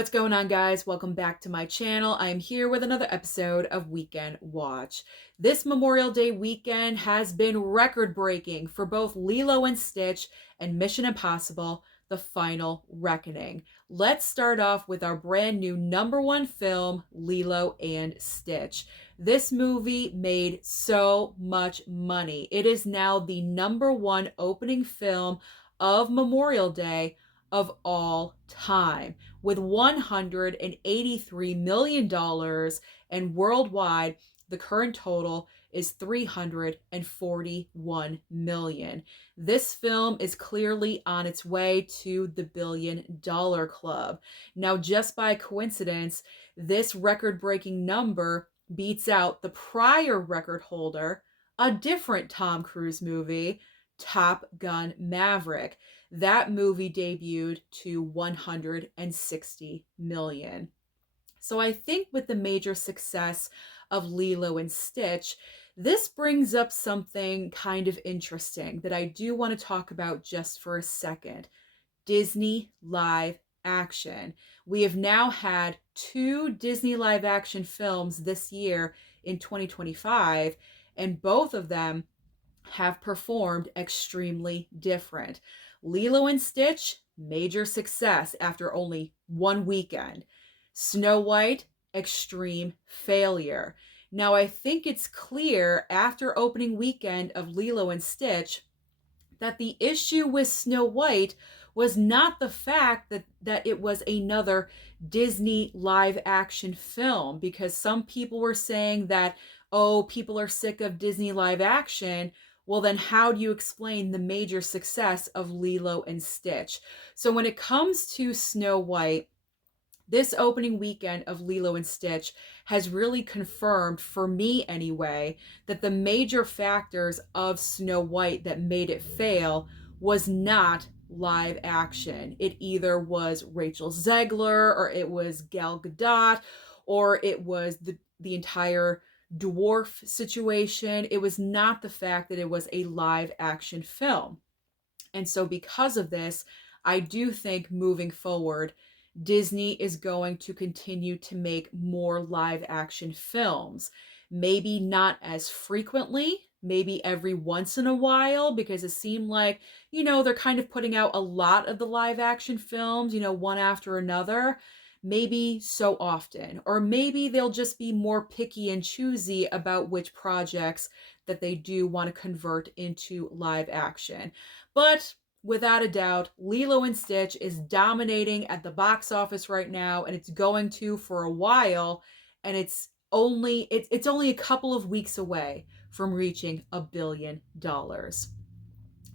What's going on, guys? Welcome back to my channel. I am here with another episode of Weekend Watch. This Memorial Day weekend has been record-breaking for both Lilo and Stitch and Mission Impossible: The Final Reckoning. Let's start off with our brand new #1 film, Lilo and Stitch. This movie made so much money. It is now the #1 opening film of Memorial Day of all time, with $183 million, and worldwide, the current total is $341 million. This film is clearly on its way to the $1 billion club. Now, just by coincidence, this record-breaking number beats out the prior record holder, a different Tom Cruise movie, Top Gun: Maverick. That movie debuted to $160 million. So I think with the major success of Lilo and Stitch, this brings up something kind of interesting that I do want to talk about just for a second. Disney live action. We have now had 2 Disney live action films this year in 2025, and both of them have performed extremely different. Lilo and Stitch, major success after only one weekend. Snow White, extreme failure. Now, I think it's clear after opening weekend of Lilo and Stitch that the issue with Snow White was not the fact that it was another Disney live action film, because some people were saying that, oh, people are sick of Disney live action. Well, then how do you explain the major success of Lilo and Stitch? So when it comes to Snow White, this opening weekend of Lilo and Stitch has really confirmed, for me anyway, that the major factors of Snow White that made it fail was not live action. It either was Rachel Zegler, or it was Gal Gadot, or it was the entire dwarf situation. It was not the fact that it was a live action film. And so because of this, I do think moving forward, Disney is going to continue to make more live action films. Maybe not as frequently, maybe every once in a while, because it seemed like, they're kind of putting out a lot of the live action films, one after another. Maybe so often, or maybe they'll just be more picky and choosy about which projects that they do want to convert into live action. But without a doubt, Lilo and Stitch is dominating at the box office right now, and it's going to for a while, and it's only a couple of weeks away from reaching $1 billion.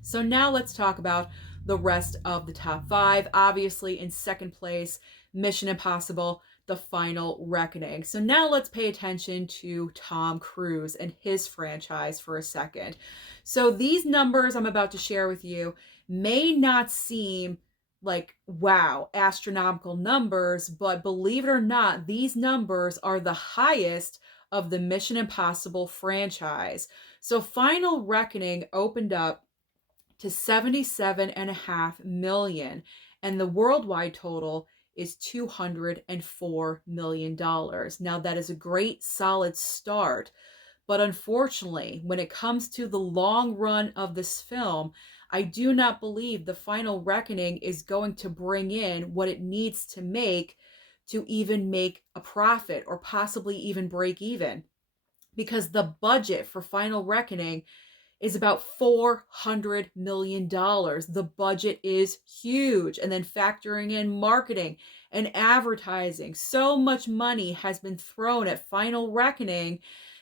So now let's talk about the rest of the top 5. Obviously, in second place, Mission Impossible: The Final Reckoning. So now let's pay attention to Tom Cruise and his franchise for a second. So these numbers I'm about to share with you may not seem like, wow, astronomical numbers, but believe it or not, these numbers are the highest of the Mission Impossible franchise. So Final Reckoning opened up to $77.5 million, and the worldwide total is $204 million. Now, that is a great solid start, but unfortunately, when it comes to the long run of this film, I do not believe the Final Reckoning is going to bring in what it needs to even make a profit, or possibly even break even, because the budget for Final Reckoning is about $400 million. The budget is huge. And then factoring in marketing and advertising, so much money has been thrown at Final Reckoning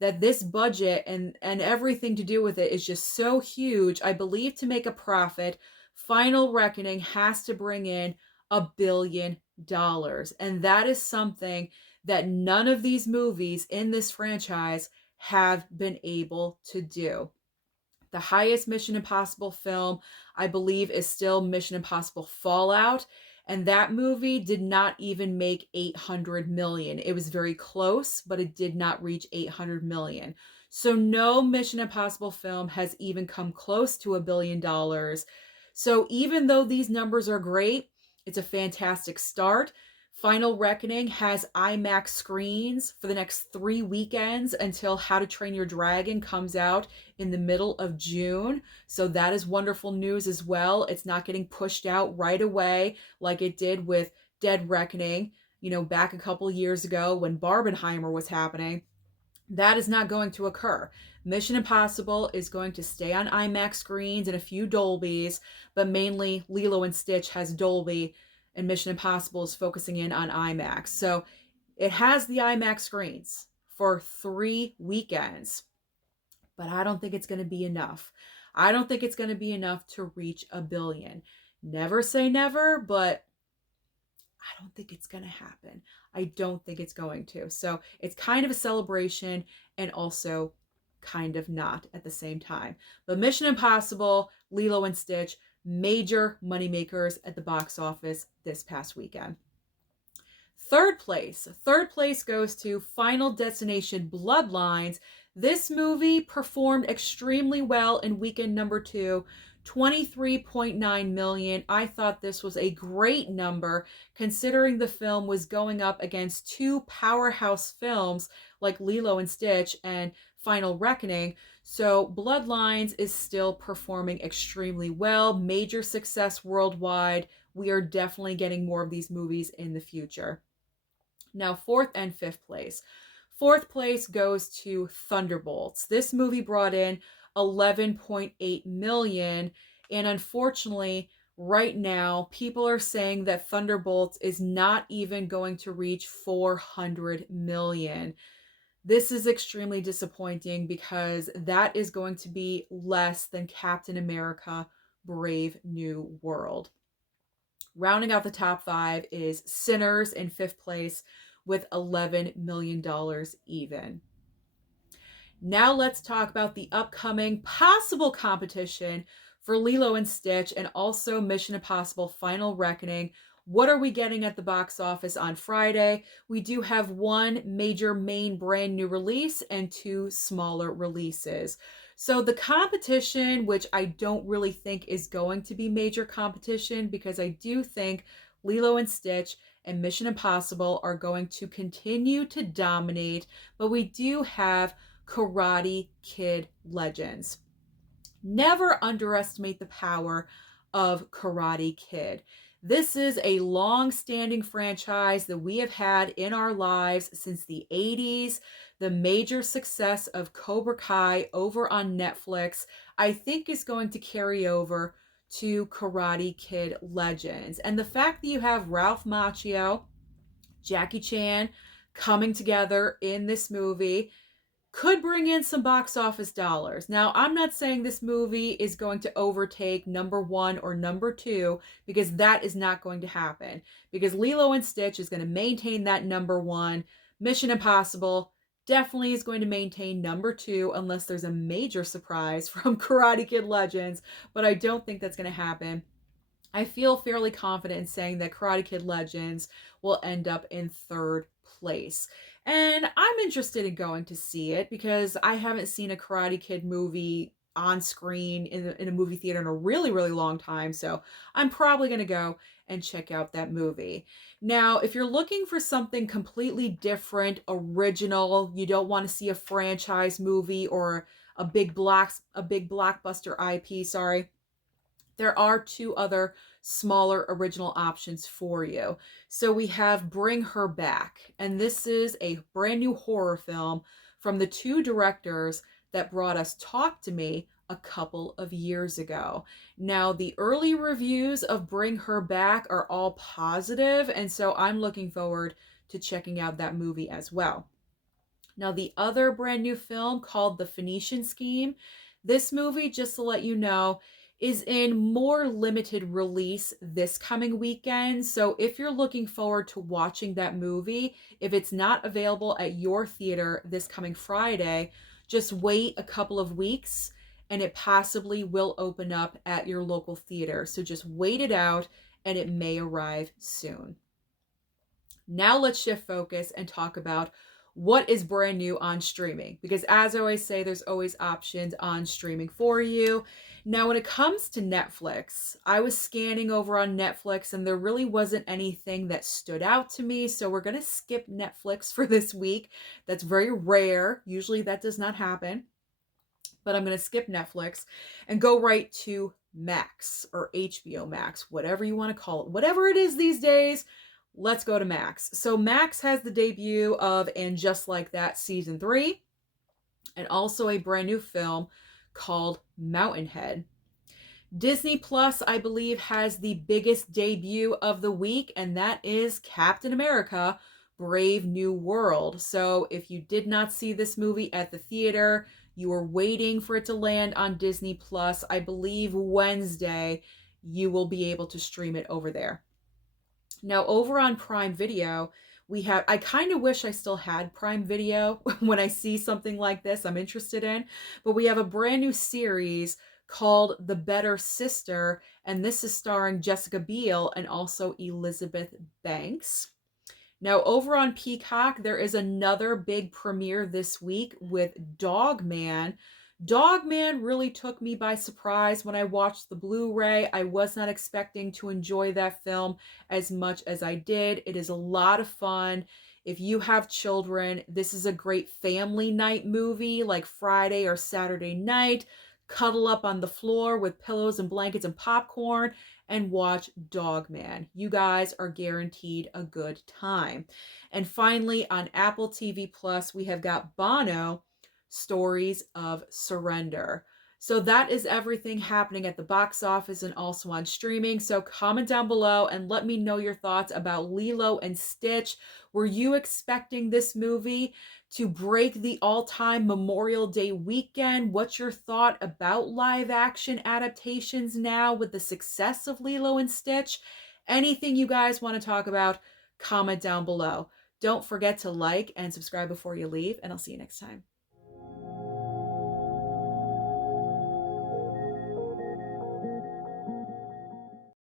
that this budget and everything to do with it is just so huge. I believe to make a profit, Final Reckoning has to bring in $1 billion. And that is something that none of these movies in this franchise have been able to do. The highest Mission Impossible film, I believe, is still Mission Impossible Fallout. And that movie did not even make $800 million. It was very close, but it did not reach $800 million. So no Mission Impossible film has even come close to $1 billion. So even though these numbers are great, it's a fantastic start. Final Reckoning has IMAX screens for the next 3 weekends until How to Train Your Dragon comes out in the middle of June. So that is wonderful news as well. It's not getting pushed out right away like it did with Dead Reckoning, back a couple years ago when Barbenheimer was happening. That is not going to occur. Mission Impossible is going to stay on IMAX screens and a few Dolbys, but mainly Lilo and Stitch has Dolby, and Mission Impossible is focusing in on IMAX. So it has the IMAX screens for 3 weekends, but I don't think it's going to be enough. I don't think it's going to be enough to reach a billion. Never say never, but I don't think it's going to happen. I don't think it's going to. So it's kind of a celebration and also kind of not at the same time. But Mission Impossible, Lilo and Stitch, major moneymakers at the box office this past weekend. Third place goes to Final Destination Bloodlines. This movie performed extremely well in weekend number 2, 23.9 million. I thought this was a great number considering the film was going up against two powerhouse films like Lilo and Stitch and Final Reckoning. So Bloodlines is still performing extremely well. Major success worldwide. We are definitely getting more of these movies in the future. Now, fourth and fifth place. Fourth place goes to Thunderbolts. This movie brought in 11.8 million, and unfortunately, right now, people are saying that Thunderbolts is not even going to reach 400 million. This is extremely disappointing because that is going to be less than Captain America Brave New World. Rounding out the top 5 is Sinners in 5th place with $11 million even. Now let's talk about the upcoming possible competition for Lilo and Stitch and also Mission Impossible Final Reckoning. What are we getting at the box office on Friday? We do have one major main brand new release and 2 smaller releases. So the competition, which I don't really think is going to be major competition because I do think Lilo and Stitch and Mission Impossible are going to continue to dominate, but we do have Karate Kid Legends. Never underestimate the power of Karate Kid. This is a long-standing franchise that we have had in our lives since the 80s. The major success of Cobra Kai over on Netflix, I think, is going to carry over to Karate Kid Legends. And the fact that you have Ralph Macchio, Jackie Chan coming together in this movie could bring in some box office dollars. Now, I'm not saying this movie is going to overtake number 1 or number 2 because that is not going to happen. Because Lilo and Stitch is going to maintain that number 1. Mission Impossible definitely is going to maintain number 2 unless there's a major surprise from Karate Kid Legends, but I don't think that's going to happen. I feel fairly confident in saying that Karate Kid Legends will end up in 3rd place. And I'm interested in going to see it because I haven't seen a Karate Kid movie on screen in a movie theater in a really, really long time. So I'm probably going to go and check out that movie. Now, if you're looking for something completely different, original, you don't want to see a franchise movie or a big blockbuster IP, there are 2 other smaller original options for you. So we have Bring Her Back, and this is a brand new horror film from the 2 directors that brought us Talk to Me a couple of years ago. Now, the early reviews of Bring Her Back are all positive, and so I'm looking forward to checking out that movie as well. Now, the other brand new film called The Phoenician Scheme, this movie, just to let you know, is in more limited release this coming weekend. So if you're looking forward to watching that movie, if it's not available at your theater this coming Friday, just wait a couple of weeks and it possibly will open up at your local theater. So just wait it out and it may arrive soon. Now let's shift focus and talk about what is brand new on streaming. Because as I always say, there's always options on streaming for you. Now, when it comes to Netflix, I was scanning over on Netflix and there really wasn't anything that stood out to me. So we're going to skip Netflix for this week. That's very rare. Usually that does not happen. But I'm going to skip Netflix and go right to Max or HBO Max, whatever you want to call it. Whatever it is these days, let's go to Max. So Max has the debut of And Just Like That season 3 and also a brand new film called Mountainhead. Disney Plus, I believe, has the biggest debut of the week, and that is Captain America Brave New World. So if you did not see this movie at the theater, you are waiting for it to land on Disney Plus. I believe Wednesday you will be able to stream it over there. Now, over on Prime Video, we have, I kind of wish I still had Prime Video when I see something like this I'm interested in, but we have a brand new series called The Better Sister, and this is starring Jessica Biel and also Elizabeth Banks. Now, over on Peacock, there is another big premiere this week with Dogman. Dogman really took me by surprise when I watched the Blu-ray. I was not expecting to enjoy that film as much as I did. It is a lot of fun. If you have children, this is a great family night movie, like Friday or Saturday night. Cuddle up on the floor with pillows and blankets and popcorn and watch Dogman. You guys are guaranteed a good time. And finally, on Apple TV Plus, we have got Bono, Stories of Surrender. So that is everything happening at the box office and also on streaming. So comment down below and let me know your thoughts about Lilo and Stitch. Were you expecting this movie to break the all-time Memorial Day weekend? What's your thought about live action adaptations now with the success of Lilo and Stitch? Anything you guys want to talk about, comment down below. Don't forget to like and subscribe before you leave, and I'll see you next time.